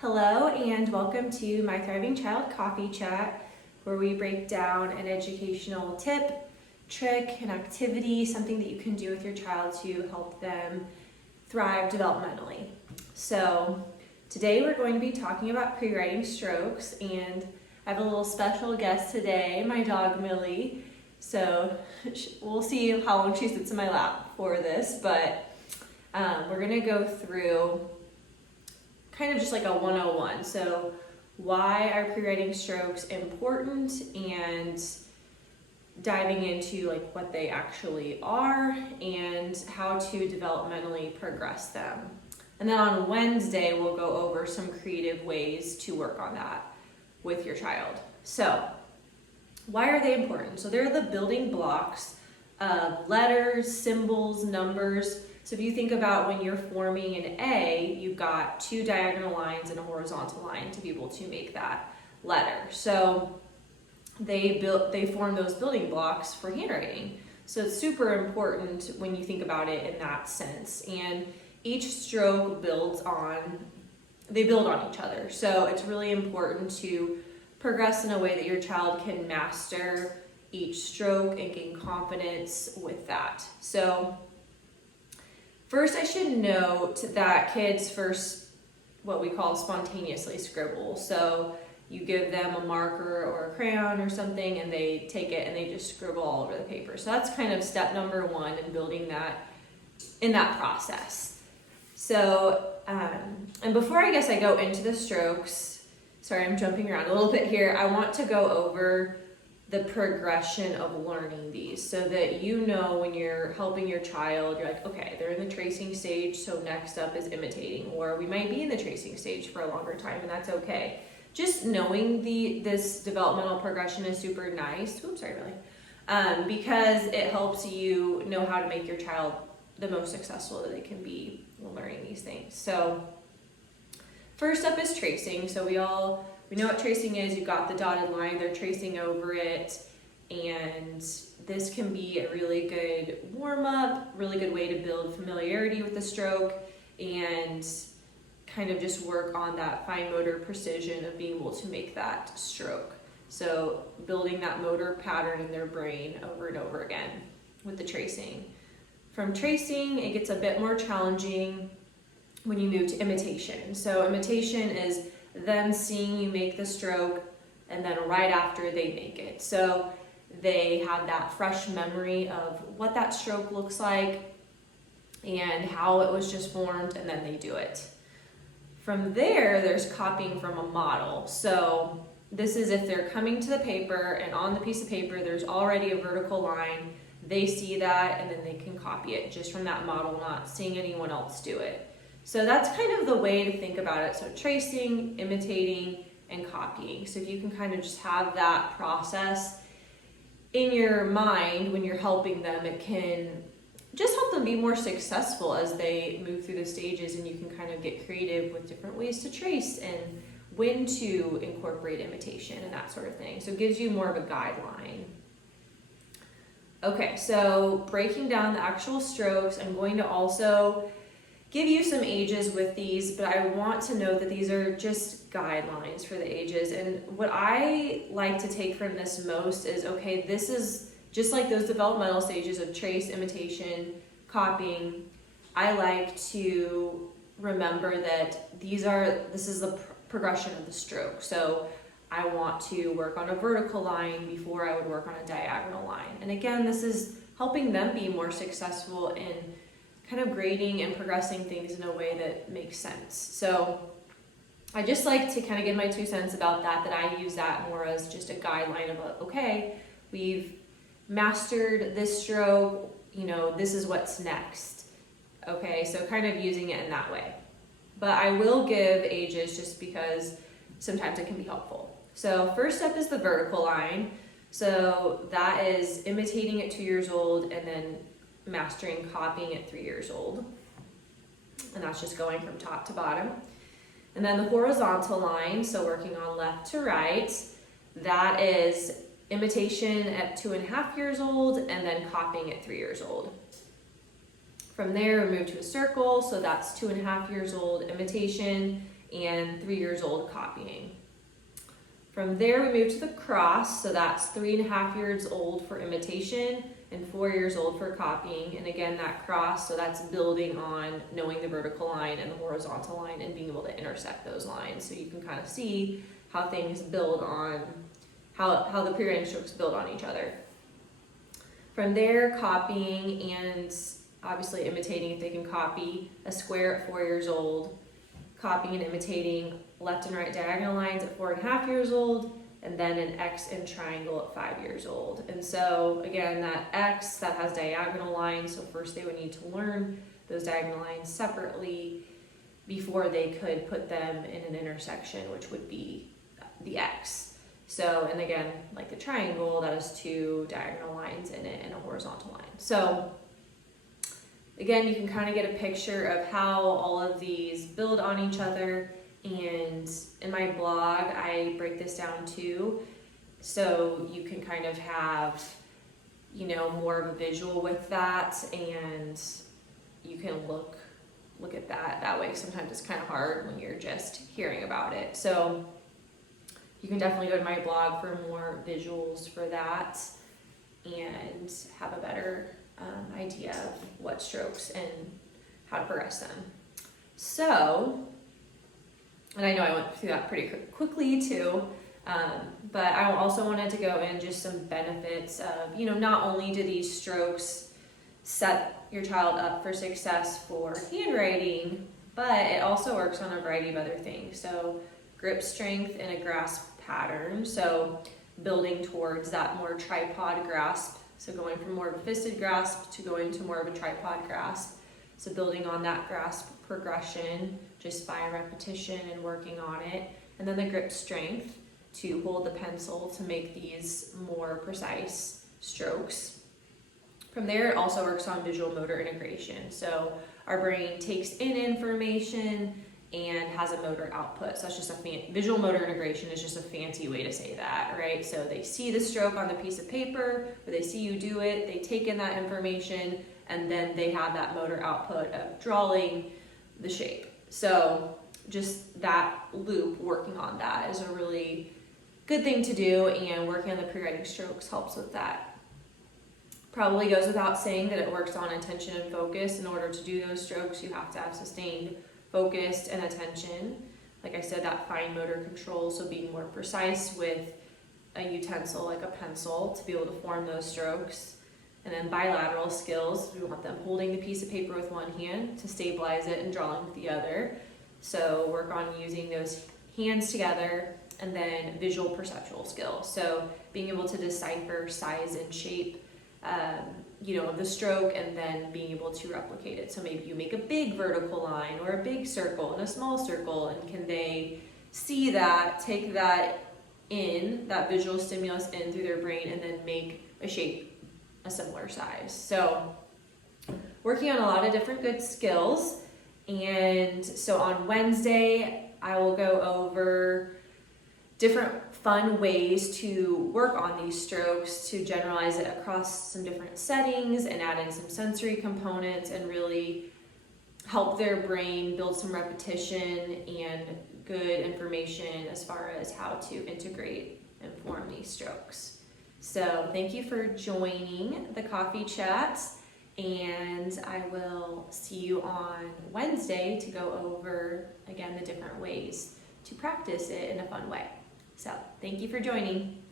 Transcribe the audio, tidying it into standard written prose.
Hello and welcome to My Thriving Child Coffee Chat, where we break down an educational tip, trick, an activity, something that you can do with your child to help them thrive developmentally. So today we're going to be talking about pre-writing strokes, and I have a little special guest today, my dog Millie. So we'll see how long she sits in my lap for this, but we're going to go through kind of just like a 101. So why are pre-writing strokes important, and diving into like what they actually are and how to developmentally progress them. And then on Wednesday, we'll go over some creative ways to work on that with your child. So why are they important? So they're the building blocks of letters, symbols, numbers. So if you think about when you're forming an A, you've got two diagonal lines and a horizontal line to be able to make that letter. So they form those building blocks for handwriting. So it's super important when you think about it in that sense. And each stroke build on each other. So it's really important to progress in a way that your child can master each stroke and gain confidence with that. So first, I should note that kids first, what we call spontaneously scribble. So you give them a marker or a crayon or something, and they take it and they just scribble all over the paper. So that's kind of step number one in building that, in that process. So, and before I go into the strokes, sorry, I'm jumping around a little bit here. I want to go over the progression of learning these so that you know when you're helping your child, you're like, okay, they're in the tracing stage, so next up is imitating, or we might be in the tracing stage for a longer time, and that's okay. Just knowing this developmental progression is super nice. Oops, sorry, Millie. Because it helps you know how to make your child the most successful that they can be learning these things. So first up is tracing. So we know what tracing is. You've got the dotted line, they're tracing over it, and this can be a really good warm-up, really good way to build familiarity with the stroke and kind of just work on that fine motor precision of being able to make that stroke. So building that motor pattern in their brain over and over again with the tracing. From tracing, it gets a bit more challenging when you move to imitation. So imitation is them seeing you make the stroke, and then right after they make it. So they have that fresh memory of what that stroke looks like and how it was just formed, and then they do it. From there, there's copying from a model. So this is if they're coming to the paper, and on the piece of paper there's already a vertical line. They see that, and then they can copy it just from that model, not seeing anyone else do it. So that's kind of the way to think about it. So tracing, imitating, and copying. So if you can kind of just have that process in your mind when you're helping them, it can just help them be more successful as they move through the stages, and you can kind of get creative with different ways to trace and when to incorporate imitation and that sort of thing. So it gives you more of a guideline. Okay, so breaking down the actual strokes, I'm going to also give you some ages with these, but I want to note that these are just guidelines for the ages. And what I like to take from this most is, okay, this is just like those developmental stages of trace, imitation, copying. I like to remember that this is the progression of the stroke. So I want to work on a vertical line before I would work on a diagonal line. And again, this is helping them be more successful in kind of grading and progressing things in a way that makes sense. So I just like to kind of give my 2 cents about that I use that more as just a guideline of, okay, we've mastered this stroke, this is what's next. Okay, so kind of using it in that way. But I will give ages just because sometimes it can be helpful. So first step is the vertical line. So that is imitating at 2 years old, and then mastering copying at 3 years old. And that's just going from top to bottom. And then the horizontal line, so working on left to right, that is imitation at 2.5 years old, and then copying at 3 years old. From there, we move to a circle, so that's 2.5 years old imitation, and 3 years old copying. From there, we move to the cross, so that's 3.5 years old for imitation and 4 years old for copying. And again, that cross, so that's building on knowing the vertical line and the horizontal line and being able to intersect those lines. So you can kind of see how things build on, how the pre-writing strokes build on each other. From there, copying and obviously imitating if they can copy a square at 4 years old, copying and imitating left and right diagonal lines at 4.5 years old, and then an X and triangle at 5 years old. And so again, that X, that has diagonal lines, so first they would need to learn those diagonal lines separately before they could put them in an intersection, which would be the X. So, and again, like the triangle, that has 2 diagonal lines in it and a horizontal line. So again, you can kind of get a picture of how all of these build on each other. And in my blog, I break this down too. So you can kind of have, you know, more of a visual with that, and you can look at that way. Sometimes it's kind of hard when you're just hearing about it. So you can definitely go to my blog for more visuals for that and have a better idea of what strokes and how to progress them. So, and I know I went through that pretty quickly too, but I also wanted to go in just some benefits of, you know, not only do these strokes set your child up for success for handwriting, but it also works on a variety of other things. So grip strength and a grasp pattern. So building towards that more tripod grasp. So going from more of a fisted grasp to going to more of a tripod grasp. So building on that grasp progression just by repetition and working on it. And then the grip strength to hold the pencil to make these more precise strokes. From there, it also works on visual motor integration. So our brain takes in information and has a motor output. So that's just visual motor integration is just a fancy way to say that, right? So they see the stroke on the piece of paper, or they see you do it, they take in that information, and then they have that motor output of drawing the shape. So just that loop, working on that is a really good thing to do, and working on the pre-writing strokes helps with that. Probably goes without saying that it works on attention and focus. In order to do those strokes, you have to have sustained focused and attention. Like I said, that fine motor control, so being more precise with a utensil like a pencil to be able to form those strokes. And then bilateral skills, we want them holding the piece of paper with one hand to stabilize it and drawing with the other. So work on using those hands together. And then visual perceptual skills, so being able to decipher size and shape of the stroke, and then being able to replicate it. So maybe you make a big vertical line or a big circle and a small circle, and can they see that, take that in, that visual stimulus in through their brain, and then make a shape a similar size. So working on a lot of different good skills. And so on Wednesday, I will go over different fun ways to work on these strokes, to generalize it across some different settings and add in some sensory components and really help their brain build some repetition and good information as far as how to integrate and form these strokes. So thank you for joining the coffee chat, and I will see you on Wednesday to go over again the different ways to practice it in a fun way. So thank you for joining.